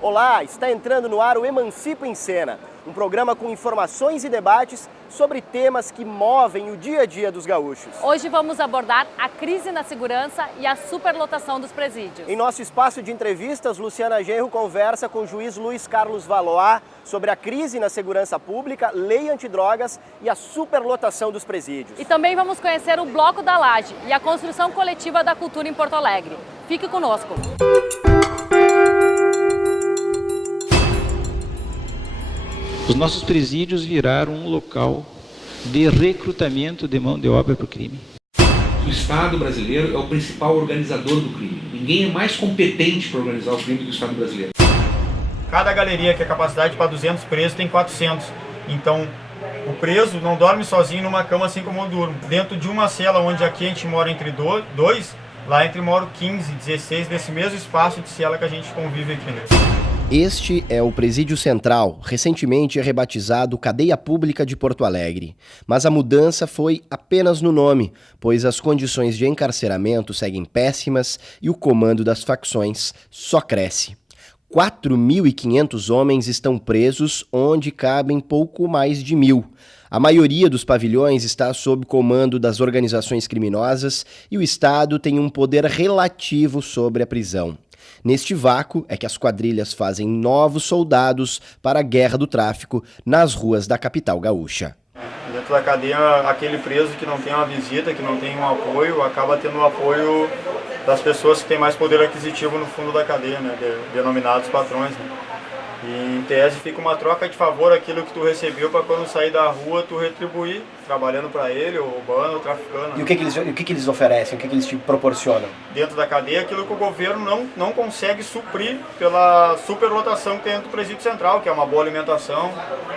Olá, está entrando no ar o Emancipa em Cena, um programa com informações e debates sobre temas que movem o dia a dia dos gaúchos. Hoje vamos abordar a crise na segurança e a superlotação dos presídios. Em nosso espaço de entrevistas, Luciana Genro conversa com o juiz Luiz Carlos Valois sobre a crise na segurança pública, lei antidrogas e a superlotação dos presídios. E também vamos conhecer o Bloco da Laje e a construção coletiva da cultura em Porto Alegre. Fique conosco. Os nossos presídios viraram um local de recrutamento de mão de obra para o crime. O Estado brasileiro é o principal organizador do crime. Ninguém é mais competente para organizar o crime do que o Estado brasileiro. Cada galeria que é capacidade para 200 presos tem 400. Então, o preso não dorme sozinho numa cama assim como eu durmo. Dentro de uma cela onde aqui a gente mora entre dois, lá entre moram 15, 16 nesse mesmo espaço de cela que a gente convive aqui, né? Este é o Presídio Central, recentemente rebatizado Cadeia Pública de Porto Alegre. Mas a mudança foi apenas no nome, pois as condições de encarceramento seguem péssimas e o comando das facções só cresce. 4.500 homens estão presos, onde cabem pouco mais de 1.000. A maioria dos pavilhões está sob comando das organizações criminosas e o Estado tem um poder relativo sobre a prisão. Neste vácuo é que as quadrilhas fazem novos soldados para a guerra do tráfico nas ruas da capital gaúcha. Dentro da cadeia, aquele preso que não tem uma visita, que não tem um apoio, acaba tendo o apoio das pessoas que têm mais poder aquisitivo no fundo da cadeia, né? Denominados patrões, né? E em tese fica uma troca de favor aquilo que tu recebeu para quando sair da rua tu retribuir, trabalhando para ele, ou roubando, ou traficando. E o que eles oferecem, o que eles te proporcionam? Dentro da cadeia, aquilo que o governo não consegue suprir pela superlotação que tem dentro do presídio central, que é uma boa alimentação,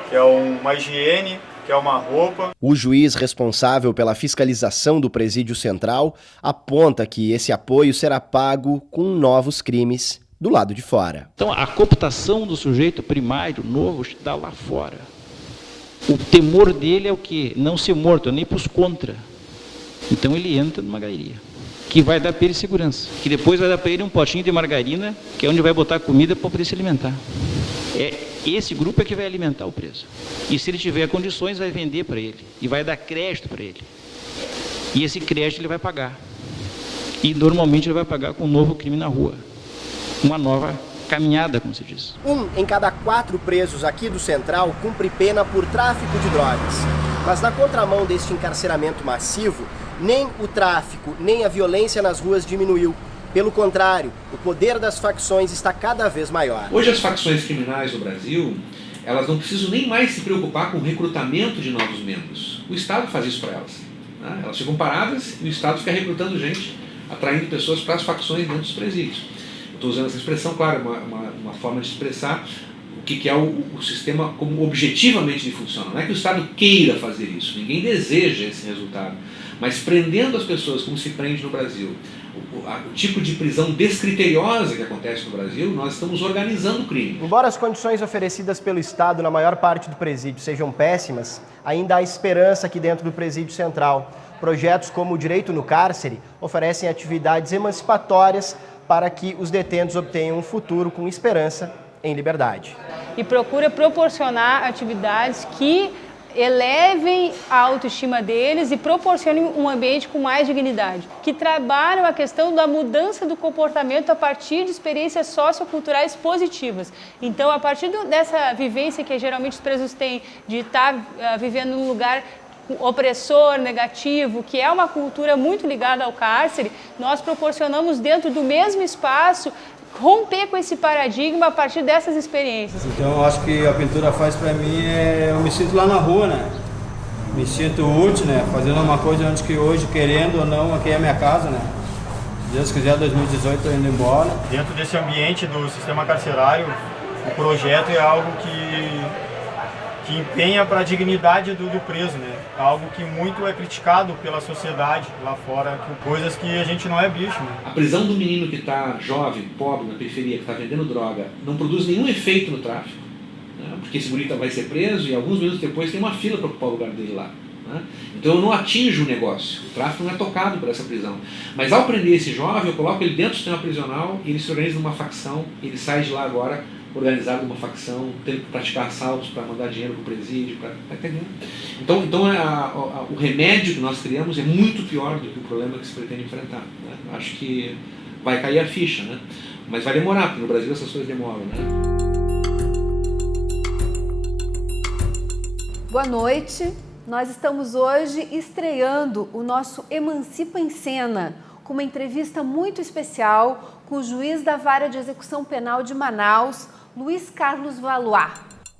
que é uma higiene, que é uma roupa. O juiz responsável pela fiscalização do presídio central aponta que esse apoio será pago com novos crimes do lado de fora. Então, a cooptação do sujeito primário novo está lá fora. O temor dele é o quê? Não ser morto, nem para os contra. Então, ele entra numa galeria, que vai dar para ele segurança, que depois vai dar para ele um potinho de margarina, que é onde vai botar comida para poder se alimentar. Esse grupo é que vai alimentar o preso. E se ele tiver condições, vai vender para ele, e vai dar crédito para ele. E esse crédito ele vai pagar. E, normalmente, ele vai pagar com um novo crime na rua. Uma nova caminhada, como se diz. 1 em cada 4 presos aqui do Central cumpre pena por tráfico de drogas. Mas na contramão deste encarceramento massivo, nem o tráfico, nem a violência nas ruas diminuiu. Pelo contrário, o poder das facções está cada vez maior. Hoje as facções criminais no Brasil, elas não precisam nem mais se preocupar com o recrutamento de novos membros. O Estado faz isso para elas, né? Elas ficam paradas e o Estado fica recrutando gente, atraindo pessoas para as facções dentro dos presídios. Estou usando essa expressão, claro, uma forma de expressar o que é o sistema como objetivamente ele funciona. Não é que o Estado queira fazer isso, ninguém deseja esse resultado, mas prendendo as pessoas como se prende no Brasil, o tipo de prisão descriteriosa que acontece no Brasil, nós estamos organizando o crime. Embora as condições oferecidas pelo Estado na maior parte do presídio sejam péssimas, ainda há esperança aqui dentro do presídio central. Projetos como o Direito no Cárcere oferecem atividades emancipatórias para que os detentos obtenham um futuro com esperança em liberdade. E procura proporcionar atividades que elevem a autoestima deles e proporcionem um ambiente com mais dignidade, que trabalham a questão da mudança do comportamento a partir de experiências socioculturais positivas. Então, a partir dessa vivência que geralmente os presos têm de estar vivendo num lugar opressor, negativo, que é uma cultura muito ligada ao cárcere, nós proporcionamos dentro do mesmo espaço romper com esse paradigma a partir dessas experiências. Então eu acho que a pintura faz para mim eu me sinto lá na rua, né? Me sinto útil, né? Fazendo uma coisa antes que hoje, querendo ou não, aqui é a minha casa, né? Se Deus quiser, 2018 eu indo embora. Dentro desse ambiente do sistema carcerário, o projeto é algo que empenha para a dignidade do preso, né? Algo que muito é criticado pela sociedade lá fora, coisas que a gente não é bicho, né? A prisão do menino que está jovem, pobre, na periferia, que está vendendo droga, não produz nenhum efeito no tráfico, né? Porque esse bonita vai ser preso e alguns minutos depois tem uma fila para ocupar o lugar dele lá, né? Então eu não atinjo o negócio, o tráfico não é tocado por essa prisão. Mas ao prender esse jovem, eu coloco ele dentro do sistema prisional, ele se organiza numa facção, ele sai de lá agora organizado de uma facção, tendo que praticar assaltos para mandar dinheiro para o presídio, tá entendendo? Então o remédio que nós criamos é muito pior do que o problema que se pretende enfrentar, né? Acho que vai cair a ficha, né? Mas vai demorar, porque no Brasil essas coisas demoram, né? Boa noite. Nós estamos hoje estreando o nosso Emancipa em Cena, com uma entrevista muito especial com o juiz da Vara de Execução Penal de Manaus, Luiz Carlos Valois.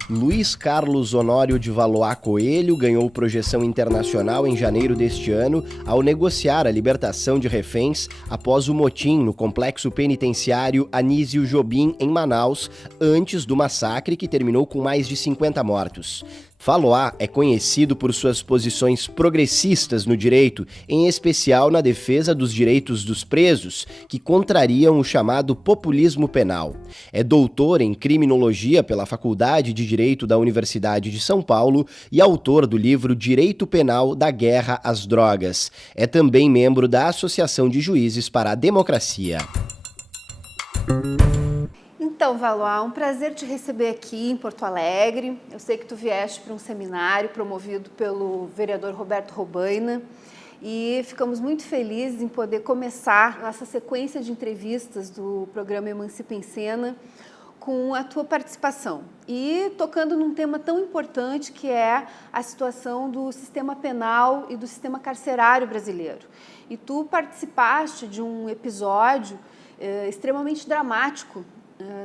Luiz Carlos Honório de Valois Coelho ganhou projeção internacional em janeiro deste ano ao negociar a libertação de reféns após o motim no complexo penitenciário Anísio Jobim, em Manaus, antes do massacre que terminou com mais de 50 mortos. Valois é conhecido por suas posições progressistas no direito, em especial na defesa dos direitos dos presos, que contrariam o chamado populismo penal. É doutor em criminologia pela Faculdade de Direito da Universidade de São Paulo e autor do livro Direito Penal da Guerra às Drogas. É também membro da Associação de Juízes para a Democracia. Então, Valois, um prazer te receber aqui em Porto Alegre. Eu sei que tu vieste para um seminário promovido pelo vereador Roberto Robaina e ficamos muito felizes em poder começar essa sequência de entrevistas do programa Emancipa em Cena com a tua participação e tocando num tema tão importante que é a situação do sistema penal e do sistema carcerário brasileiro. E tu participaste de um episódio extremamente dramático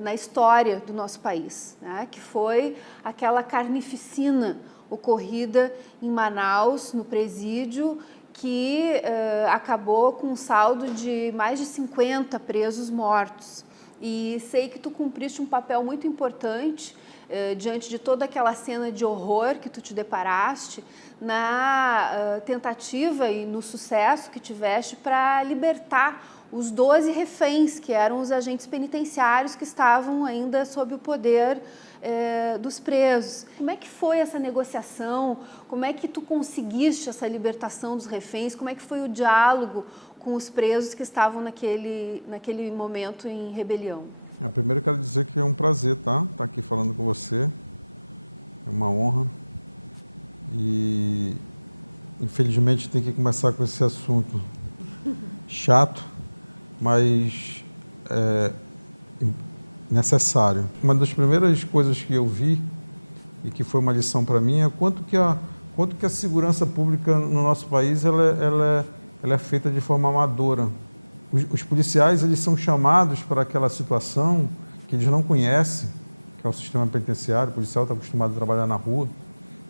na história do nosso país, né? Que foi aquela carnificina ocorrida em Manaus, no presídio, que acabou com um saldo de mais de 50 presos mortos. E sei que tu cumpriste um papel muito importante diante de toda aquela cena de horror que tu te deparaste, na tentativa e no sucesso que tiveste para libertar os 12 reféns, que eram os agentes penitenciários que estavam ainda sob o poder dos presos. Como é que foi essa negociação? Como é que tu conseguiste essa libertação dos reféns? Como é que foi o diálogo com os presos que estavam naquele momento em rebelião? Primeiro eu quero dizer que é um prazer, tá? Estar aqui falando com você. É uma honra. E infelizmente tem que começar com esse assunto chato, mas necessário. Uma das primeiras coisas que eu vi e que foi uma lição para mim é quanto que a segurança pública no nosso país ela é feita de forma amadora. Os policiais, eles são chamados para aquela situação que eles não conhecem, que é o sistema penitenciário. O policial está acostumado a trabalhar na rua.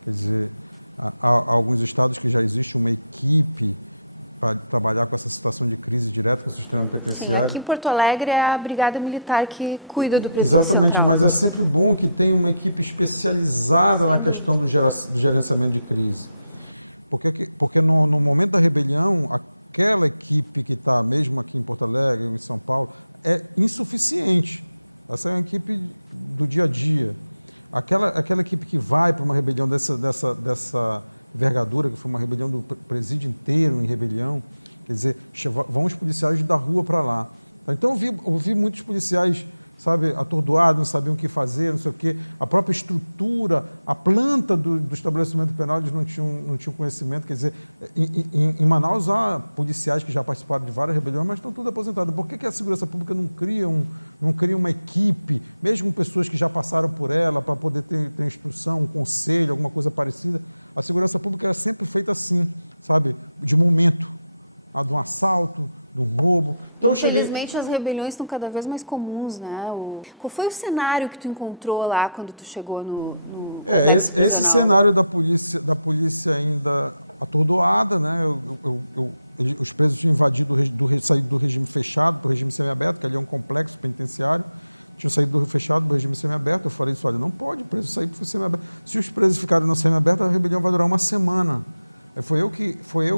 Quer dizer, há alguns estados que já existe uma equipe para trabalhar com essa situação de crise direto com o sistema penitenciário. Sim, aqui em Porto Alegre é a Brigada Militar que cuida do presídio Exatamente, central. mas é sempre bom que tenha uma equipe especializada na questão do gerenciamento de crise. Porque no momento da rebelião, aquela equipe que está mesmo aqui em Porto Alegre, em São Paulo, é insuficiente. Essa é uma equipe do dia a dia. Aquela equipe que vai para uma rebelião dessa envergadura, que foi uma rebelião do presídio inteiro em rebelião, quer dizer, vão os policiais da rua para lá. Então eu vi muitos policiais, sabe, atordoados, não sabiam o que fazer, não sei o quê. A própria estrutura, a planta do estabelecimento penal, eles não tinham conhecimento. Quer dizer, em Manaus há policiais que já participaram de várias rebeliões, mas estão tudo aposentados. Por que a segurança pública não cria uma equipe, mesmo com pessoas que já passaram por ela, para poder ter instrução, um conselho, alguma coisa parecida? A segurança pública é sempre feita assim, sabe, de momento, de um assalto, de um roubo. Então, infelizmente, as rebeliões estão cada vez mais comuns, né? Qual foi o cenário que tu encontrou lá quando tu chegou no esse cenário da polícia ainda atordoada, né? Os presos tinham saído do regime fechado para o regime semiaberto, que ali é um complexo penitenciário. Tinham saído do fechado para o regime semiaberto. Eu falei isso, olha, não pode o preso sair para o semiaberto. Se os presos ficarem no semiaberto, a rebelião vai durar uma semana. Foi eu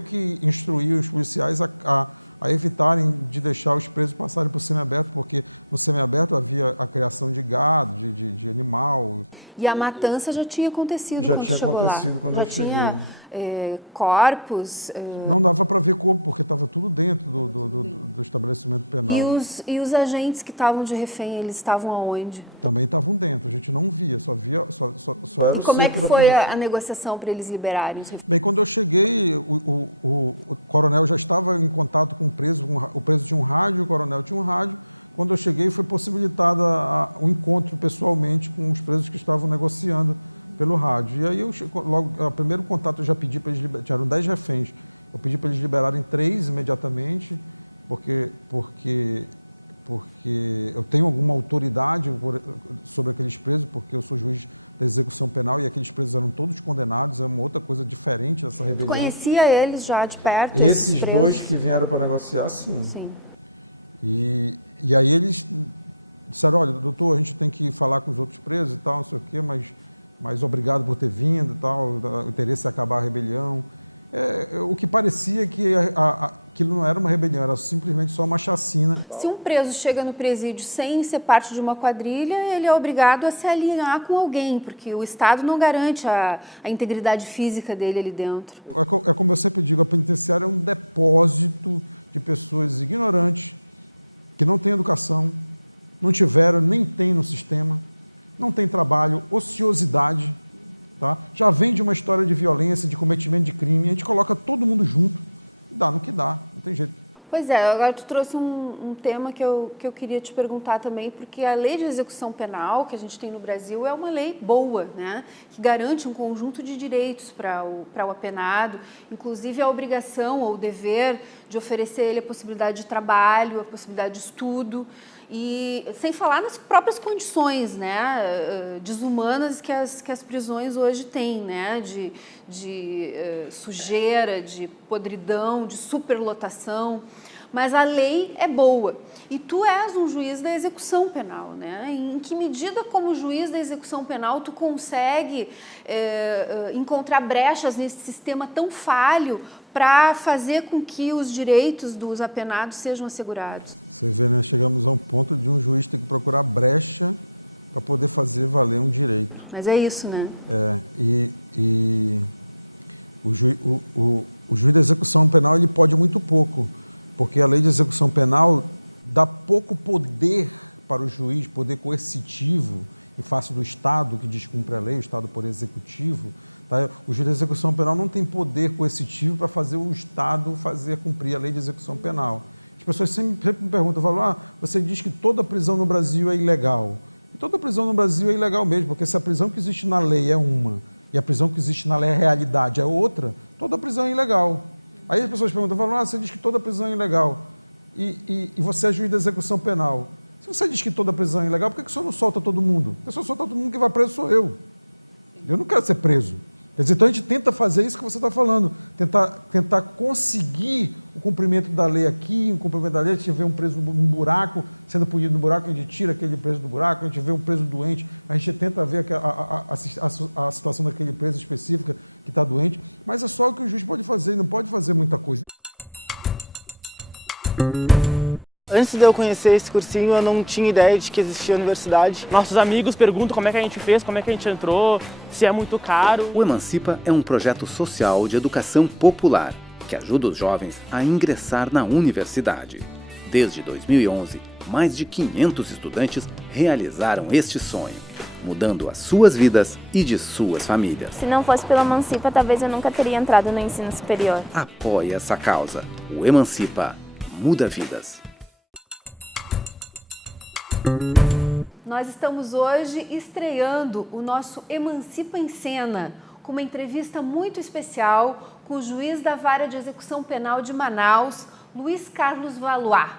que instruí os policiais a evitarem de deixar os presos passarem para o semiaberto, porque no semiaberto havia a criação de gado, de animal. E a matança já tinha acontecido Já quando tinha chegou acontecido lá. quando já eu cheguei. tinha corpos. Não dava para ver corpo, porque estava tudo dentro do estabelecimento penal. E os agentes que estavam de refém, eles estavam aonde? Também estavam dentro, a gente não via, só era o E como é que cerco foi a negociação para eles liberarem os reféns? Bem, quando eu cheguei, o coronel já estava em contato com o preso tinha um rádio, o coronel tinha um rádio. Quando eu cheguei, foi possibilitada o encontro pessoalmente com os presos que estavam negociando pelo rádio. E aí, o primeiro contato eu já pedi para eles liberarem, eram 10 reféns, eu pedi para eles liberarem 3 imediatamente, porque eu tenho alguma autoridade sobre aqueles presos, porque eu sou juiz da execução penal e aqueles presos eram todos condenados, é uma outra coisa diferente dessa rebelião. Conhecia eles já de perto? Esses dois que vieram para negociar, sim. Sim. E aí eles disseram, olha, doutor, a gente tem que falar com os outros presos e tal, não sei o quê, mas obrigado por ter vindo e tal, o interesse é acabar a rebelião. O que parecia que aquilo não era uma rebelião, era simplesmente só uma chacina. Se um preso chega no presídio sem ser parte de uma quadrilha, ele é obrigado a se alinhar com alguém, porque o Estado não garante a integridade física dele ali dentro. É como eu sempre digo, a penitenciária é um depósito de pessoas ignorantes, que não têm educação, não tiveram, nem têm no sistema, não têm trabalho, ociosidade. Tá? Já vem de uma história de violência, de cometimento de crime, a gente coloca todo mundo junto, dá no que dá, não tem jeito. Pois é, agora tu trouxe um tema que eu queria te perguntar também, porque a lei de execução penal que a gente tem no Brasil é uma lei boa, né? Que garante um conjunto de direitos para o apenado, inclusive a obrigação ou o dever de oferecer a ele a possibilidade de trabalho, a possibilidade de estudo, e sem falar nas próprias condições, né, desumanas que as prisões hoje têm, né, de sujeira, de podridão, de superlotação. Mas a lei é boa. E tu és um juiz da execução penal, né? Em que medida, como juiz da execução penal, tu consegue encontrar brechas nesse sistema tão falho para fazer com que os direitos dos apenados sejam assegurados? Você vê, né? Chegamos a um ponto de um juiz ter que procurar brecha para poder fazer valer um direito. Mas é isso, né? E o juiz da execução penal ele pode muito pouco, porque a lei de execução penal dá pouco poder para o juiz, poder coercitivo, em face do Estado que descumpre a lei, o Estado por executivo. Tá? O juiz da execução penal não tem poder coercitivo para fazer o Estado fazer cumprir a lei de execução penal. As pessoas sempre me perguntam, falam, você diz que toda prisão no Brasil é ilegal. E toda prisão no Brasil é ilegal mesmo, porque se a prisão que existe na lei é uma e a prisão que existe na lei, a realidade, é outra, toda prisão é ilegal. Aí as pessoas perguntam, falam, você diz que toda prisão é ilegal e você é juiz da execução penal. Se você diz que toda prisão é ilegal, por que o senhor não solta todo mundo? Se o senhor solta todo mundo, que vai preso sou eu. Eu não quero ser preso. Quer dizer, então a gente tenta fazer isso que você está falando, tentar conseguir o cumprimento da lei aqui, o cumprimento da lei, a gente vê um preso num buraco, sendo punido no buraco, a gente tira aquele preso do buraco, a gente vê um preso doente, a gente tenta ver a situação daquele preso específica que está doente, mas é só o que o juiz pode fazer, não pode fazer muita coisa. Antes de eu conhecer esse cursinho, eu não tinha ideia de que existia universidade. Nossos amigos perguntam como é que a gente fez, como é que a gente entrou, se é muito caro. O Emancipa é um projeto social de educação popular que ajuda os jovens a ingressar na universidade. Desde 2011, mais de 500 estudantes realizaram este sonho, mudando as suas vidas e de suas famílias. Se não fosse pelo Emancipa, talvez eu nunca teria entrado no ensino superior. Apoie essa causa. O Emancipa muda vidas. Nós estamos hoje estreando o nosso Emancipa em Cena, com uma entrevista muito especial com o juiz da Vara de Execução Penal de Manaus, Luiz Carlos Valois.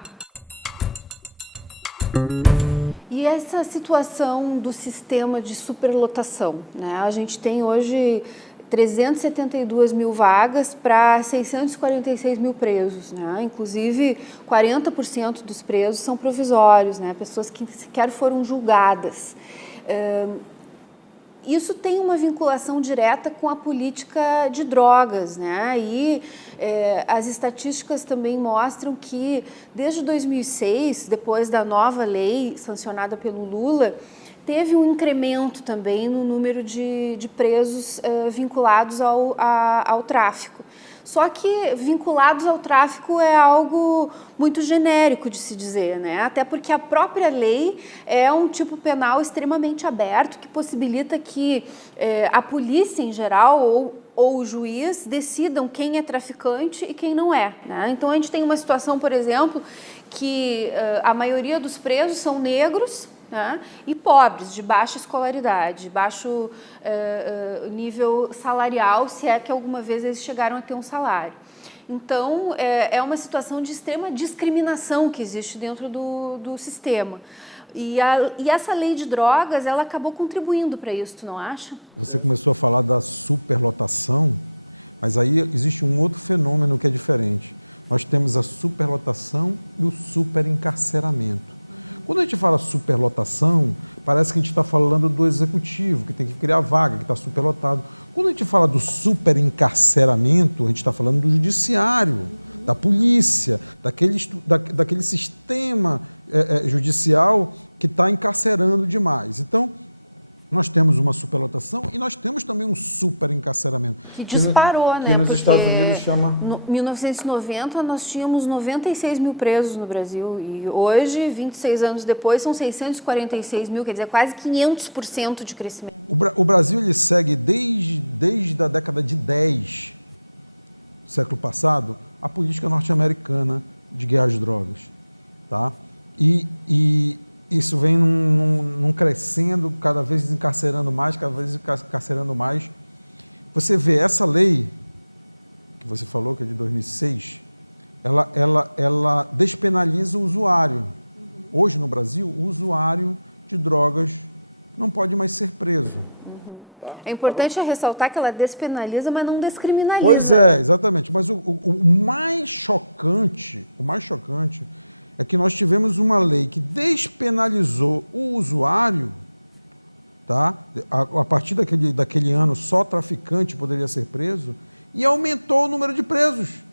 E essa situação do sistema de superlotação, né? A gente tem hoje 372 mil vagas para 646 mil presos, né? Inclusive 40% dos presos são provisórios, né? Pessoas que sequer foram julgadas. isso tem uma vinculação direta com a política de drogas, né? E as estatísticas também mostram que desde 2006, depois da nova lei sancionada pelo Lula, teve um incremento também no número de presos vinculados ao tráfico. Só que vinculados ao tráfico é algo muito genérico de se dizer, né? Até porque a própria lei é um tipo penal extremamente aberto, que possibilita que a polícia em geral ou o juiz decidam quem é traficante e quem não é, né? Então a gente tem uma situação, por exemplo, que a maioria dos presos são negros, né? E pobres, de baixa escolaridade, de baixo nível salarial, se é que alguma vez eles chegaram a ter um salário. Então, é uma situação de extrema discriminação que existe dentro do sistema. E essa lei de drogas, ela acabou contribuindo para isso, tu não acha? Você começou a falar da superlotação, mas aí existe um outro fenômeno que é diferente. Nós temos a superlotação e o superencarceramento. Quando a gente fala superlotação, parece que a gente está falando do executivo, que tem que criar vaga, que está superlotado. Quando a gente fala do superencarceramento, a gente está falando do judiciário, da polícia, daquele sistema judicial que está encarcerando demais. Então, nós temos uma superlotação e nós temos também um superencarceramento. Que disparou, né? Que nos Estados Unidos chama... Em 1990, nós tínhamos 96 mil presos no Brasil e hoje, 26 anos depois, são 646 mil, quer dizer, quase 500% de crescimento. O Brasil ele segue desde a década de 10, século passado, a política norte-americana de guerra às drogas. Tá? E isso vem num crescendo, cada vez encarcerando mais, cada vez encarcerando mais. Você vê essa lei, que você falou, que é de 2006, ela despenaliza o usuário. Hoje, no Brasil, o usuário de drogas não pode mais ser preso. É importante ressaltar que ela despenaliza, mas não descriminaliza. Pois é, exatamente. Mas o mais chocante é que nós tivemos uma lei que despenalizou o usuário, tá? A partir daquele ano, só traficante poderia ser preso, e aumentou o número de presos.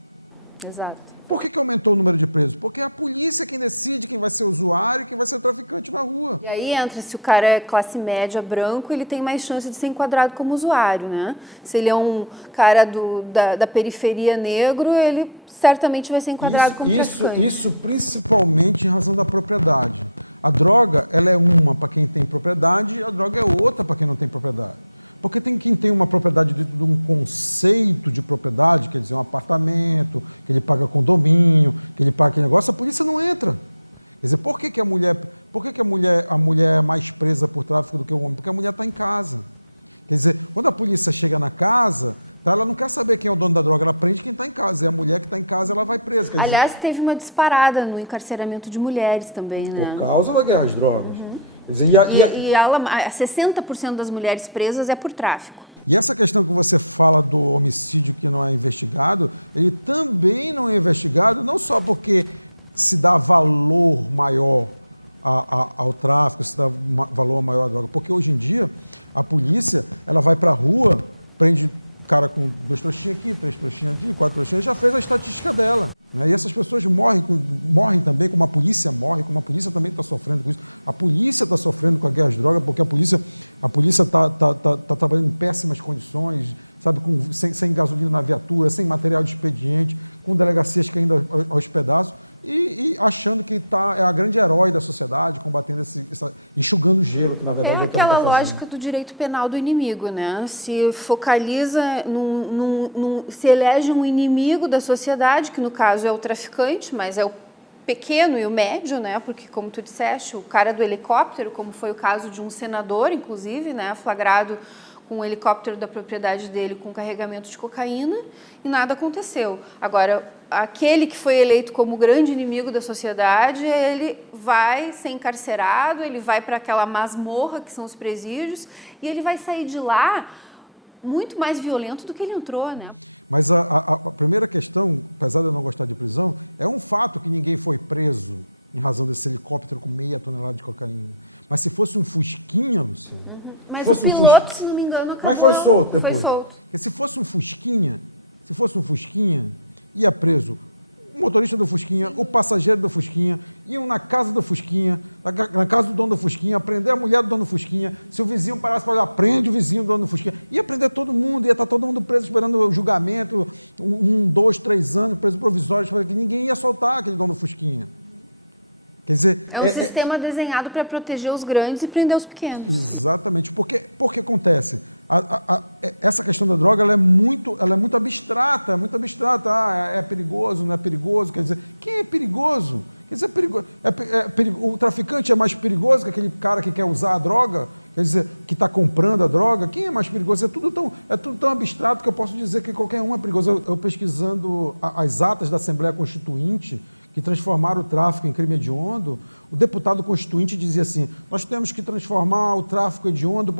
Exato. Por que aumentou o número de presos? Porque é a polícia quem decide quem vai ser usuário e quem vai ser o traficante na rua. E aí entra, se o cara é classe média branco, ele tem mais chance de ser enquadrado como usuário, né? Se ele é um cara da periferia negro, ele certamente vai ser enquadrado como traficante. Isso principalmente em razão da propriedade. A droga, ela é uma para quem tem propriedade e a droga é outra para quem não tem propriedade. Porque tem quem tem uma propriedade dentro de um conceito de propriedade, quer dizer, um apartamento, que ele paga condomínio, que ele paga aquele negócio, a polícia não entra. Quer dizer, por que a mulher é mais presa por tráfico do que o homem? Porque a mulher está em casa. Quer dizer, quando a polícia chega na casa, tá, ela não quer saber quem é o dono da droga, ela prende quem está em casa. E a mulher que está em casa, ela vai presa. Aliás, teve uma disparada no encarceramento de mulheres também, né? Por causa da guerra às drogas. Quer dizer, e 60% das mulheres presas é por tráfico. E essa questão que você fala do homicídio que não é investigado, ele também não é investigado, não só porque se dá valor maior ao tráfico, se dá valor maior à droga, porque hoje em dia a polícia ela vai para a rua, prende cara com 2 trouxinhas aqui, 3 trouxinhas aqui, 4 trouxinhas, já fez a estatística dela. Né? E essas pessoas morrem também, como a polícia morre, como a polícia também está sofrendo com isso. A polícia está sofrendo com a guerra às drogas, porque a polícia está trabalhando em péssimas condições, sabe, sem gasolina na viatura, sem material de expediente, com delegacias caindo aos pedaços, e achando que é a grande herói da sociedade, combatendo enxugando o gelo, que na verdade é aquela lógica do direito penal do inimigo, né? Se focaliza, se elege um inimigo da sociedade, que no caso é o traficante, mas é o pequeno e o médio, né? Porque, como tu disseste, o cara do helicóptero, como foi o caso de um senador, inclusive, né? Flagrado com um helicóptero da propriedade dele com carregamento de cocaína, e nada aconteceu. Agora, aquele que foi eleito como grande inimigo da sociedade, ele vai ser encarcerado, ele vai para aquela masmorra que são os presídios, e ele vai sair de lá muito mais violento do que ele entrou, né? Mas a primeira questão, apesar de eu não gostar de prisão, é um fato que ninguém foi preso em razão desse helicóptero com 0,5 tonelada de cocaína. Mas se fosse um fusquinha, Luciano... Mas o piloto, se não me engano, acabou... Mas foi solto depois. Foi solto. Porque se fosse um fusquinha, ia preso o motorista do fusquinha, o passageiro do fusquinha, iam na casa do fusquinha, na casa do dono do fusquinha, prender a mulher do dono do fusquinha. Se o vizinho parasse para olhar, prende o vizinho do dono do fusquinha. Ia prender todo mundo, ia estar todo mundo preso esperando o julgamento, 1, 2, 3 anos, preso provisório, que ninguém ia soltar aquele dono do fusquinha. Quer dizer... É um sistema desenhado para proteger os grandes e prender os pequenos. Exatamente. Porque acontece... essa questão da droga ela é muito abstrata, muito abstrata. É perigoso, não é perigoso. Quer dizer, quem é perigoso? Quer dizer, o traficante é mais perigoso que aquele cara que quer usar a droga? Quer dizer, que está comprando a droga? Quem é mais perigoso? É tudo tão abstrato que eu posso dizer que qualquer um é perigoso. Eu pesquisando as atas da Assembleia Constituinte, que transformaram o tráfico em crime hediondo, o deputado constituinte dizia assim: nós temos que transformar o tráfico hediondo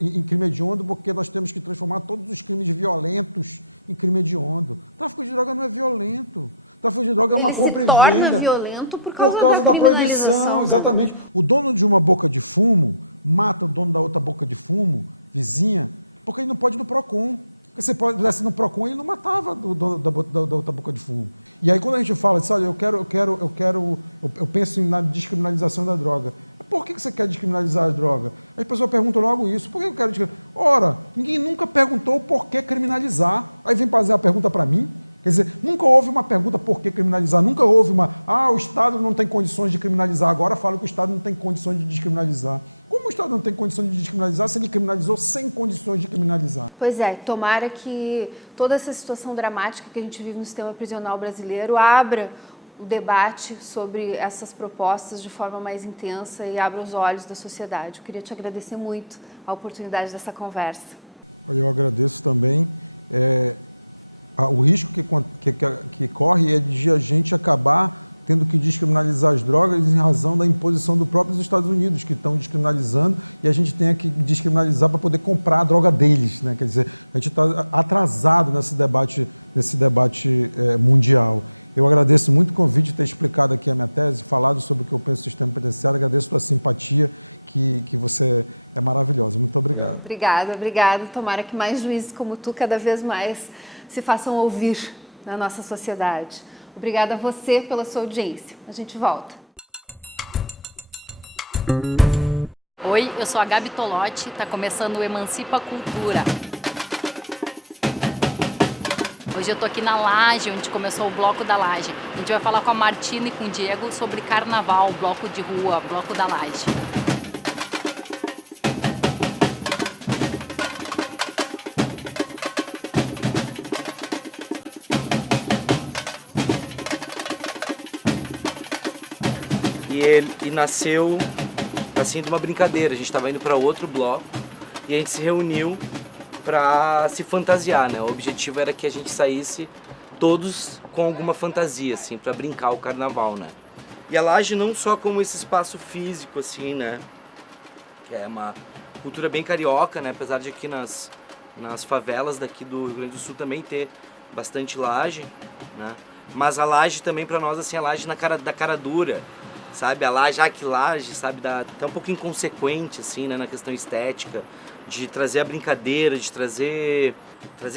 em crime hediondo porque nós temos que transformar todos os crimes violentos em crime hediondo. Tráfico de droga não é violento. Tráfico de droga é uma compra e venda. Ele se torna violento por causa da proibição. Exatamente. O dono de uma boca de fumo mata o dono da outra boca de fumo, vizinha, porque ele não pode ir no PROCON. Porque se pudesse no PROCON, ele não matava o dono da outra boca de fumo. E aí, quando a gente fala disso, olha, eu penso na descriminalização da droga. Por que você quer descriminalizar a droga? As pessoas perguntam logo isso. Por que eu quero descriminalizar? Ora, ninguém nunca perguntou por que criminalizar. Aí vem fazer a pergunta para mim. Quer dizer, nunca houve uma pergunta por que criminalizar. Nunca houve o Estado não tem condições de criminalizar. Agora fala que o Estado não tem condições de descriminalizar. Como o Estado não tem condições de descriminalizar se ele criminalizou sem condições de criminalizar? Pois é, tomara que toda essa situação dramática que a gente vive no sistema prisional brasileiro abra o debate sobre essas propostas de forma mais intensa e abra os olhos da sociedade. Eu queria te agradecer muito a oportunidade dessa conversa. Eu agradeço também. O risco que corre é de a gente acabar tendo que descriminalizar as drogas em razão da imposição dos próprios Estados Unidos, que estão descriminalizando, e a gente tem que descriminalizar para poder comprar a droga deles, né? Quer dizer, a gente está atrasado nesse debate mundial. Eu agradeço muito o convite de ter explicado aqui a minha tese, falado sobre o que eu penso do sistema penitenciário, agradeço a tua simpatia, que você é maravilhosa. Muito obrigado. Obrigada. Tomara que mais juízes como tu cada vez mais se façam ouvir na nossa sociedade. Obrigada a você pela sua audiência. A gente volta. Oi, eu sou a Gabi Tolotti, está começando o Emancipa Cultura. Hoje eu estou aqui na Laje, onde começou o Bloco da Laje. A gente vai falar com a Martina e com o Diego sobre carnaval, bloco de rua, Bloco da Laje. E nasceu assim de uma brincadeira. A gente estava indo para outro bloco e a gente se reuniu para se fantasiar, né? O objetivo era que a gente saísse todos com alguma fantasia, assim, para brincar o carnaval, né? E a Laje não só como esse espaço físico, assim, né? Que é uma cultura bem carioca, né? Apesar de aqui nas favelas daqui do Rio Grande do Sul também ter bastante laje, né? Mas a laje também para nós, assim, a laje da cara dura, sabe? A laje, que laje, sabe? Até um pouco inconsequente, assim, né? Na questão estética, de trazer a brincadeira, de trazer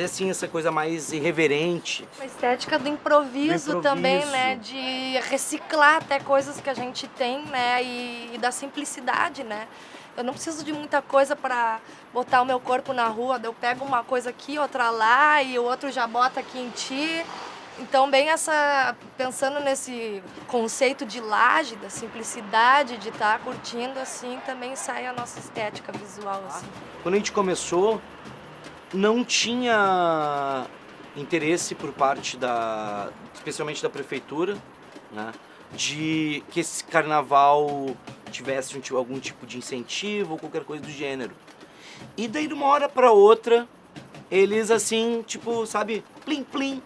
assim, essa coisa mais irreverente. A estética do improviso também, né? De reciclar até coisas que a gente tem, né? E da simplicidade, né? Eu não preciso de muita coisa para botar o meu corpo na rua. Eu pego uma coisa aqui, outra lá, e o outro já bota aqui em ti. Então, pensando nesse conceito de laje, da simplicidade, de estar curtindo, assim, também sai a nossa estética visual, assim. Quando a gente começou, não tinha interesse por parte especialmente da prefeitura, né, de que esse carnaval tivesse algum tipo de incentivo ou qualquer coisa do gênero. E daí, de uma hora para outra, eles, assim, tipo, sabe, plim, plim.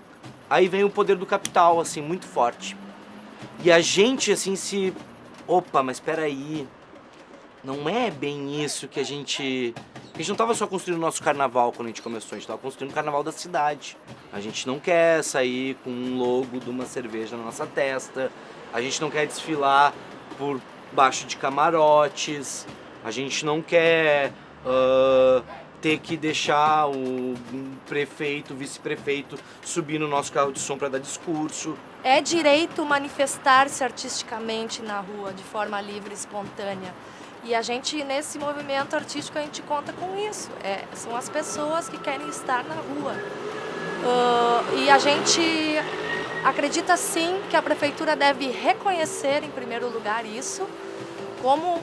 Aí vem o poder do capital, assim, muito forte. E a gente, assim, opa, mas peraí, não é bem isso que a gente... A gente não estava só construindo o nosso carnaval quando a gente começou, a gente estava construindo o carnaval da cidade. A gente não quer sair com um logo de uma cerveja na nossa testa, A gente não quer desfilar por baixo de camarotes, a gente não quer ter que deixar o prefeito, o vice-prefeito subir no nosso carro de som para dar discurso. É direito manifestar-se artisticamente na rua, de forma livre e espontânea. E a gente, nesse movimento artístico, a gente conta com isso. São as pessoas que querem estar na rua. E a gente acredita sim que a prefeitura deve reconhecer, em primeiro lugar, isso como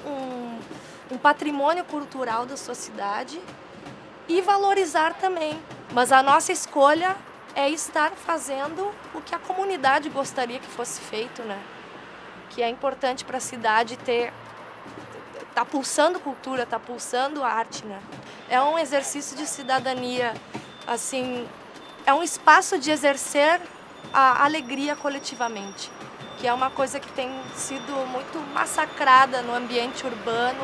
um patrimônio cultural da sua cidade e valorizar também. Mas a nossa escolha é estar fazendo o que a comunidade gostaria que fosse feito, né? Que é importante para a cidade tá pulsando cultura, tá pulsando arte, né? É um exercício de cidadania, assim, é um espaço de exercer a alegria coletivamente, que é uma coisa que tem sido muito massacrada no ambiente urbano,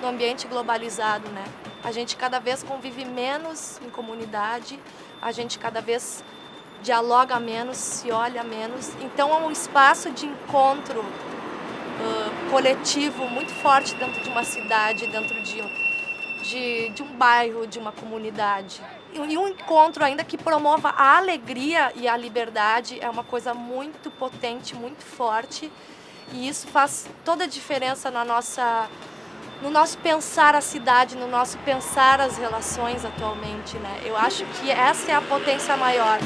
no ambiente globalizado, né? A gente cada vez convive menos em comunidade, a gente cada vez dialoga menos, se olha menos. Então é um espaço de encontro coletivo muito forte dentro de uma cidade, dentro de um bairro, de uma comunidade. E um encontro ainda que promova a alegria e a liberdade é uma coisa muito potente, muito forte. E isso faz toda a diferença no nosso pensar a cidade, no nosso pensar as relações atualmente, né? Eu acho que essa é a potência maior.